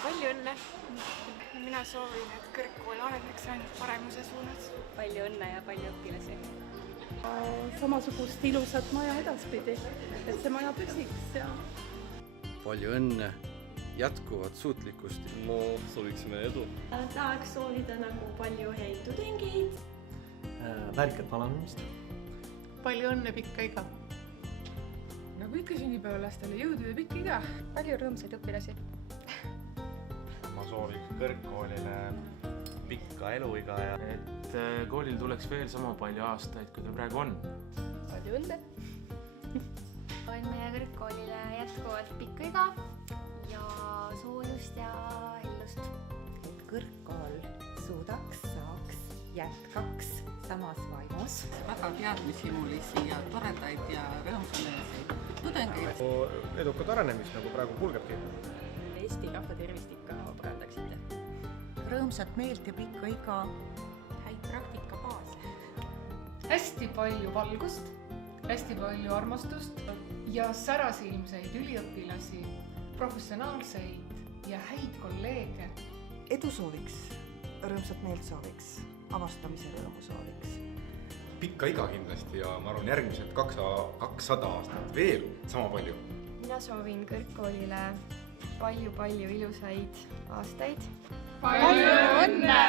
Palju õnne! Mina soovin, et kõrgkool areneks ainult paremuse suunas. Palju õnne ja palju õpilasi! Samasugust ilusat maja edaspidi, et see maja püsiks ja... Palju õnne, jätkuvat suutlikkust. No sooviksime edu. Tahaks soovida nagu palju häid tudengeid. Väärikat valanemist. Palju õnne, pikka iga. Nagu ikka sünnipäevalastele jõudu ja pikka iga. Palju rõõmsaid õpilasi. Ma sooviks kõrgkoolile pikka eluiga ja et koolil tuleks veel sama palju aastaid, kui ta praegu on. Palju õnne! Soovin meie kõrgkoolile jätkuvalt pikka iga ja soojust ja ellust. Et kõrgkool suudaks, saaks, jätkaks samas vaimus. Väga teadmisimulisi ja toredaid ja rõõmsameelseid tudengeid. Edukat arenemist, nagu praegu kulgebki. Eesti rahva tervist ikka parandaksite. Rõõmsat meelt ja pikka iga. Häid praktikabaase. Hästi palju valgust, hästi palju armastust ja särasilmseid üliõpilasi, professionaalseid ja häid kolleege. Edu sooviks, rõõmsat meelt sooviks, avastamise rõõmu sooviks. Pikka iga kindlasti ja ma arvan järgmised 200 aastat veel sama palju. Mina soovin kõrgkoolile palju ilusaid aastaid. Palju õnne!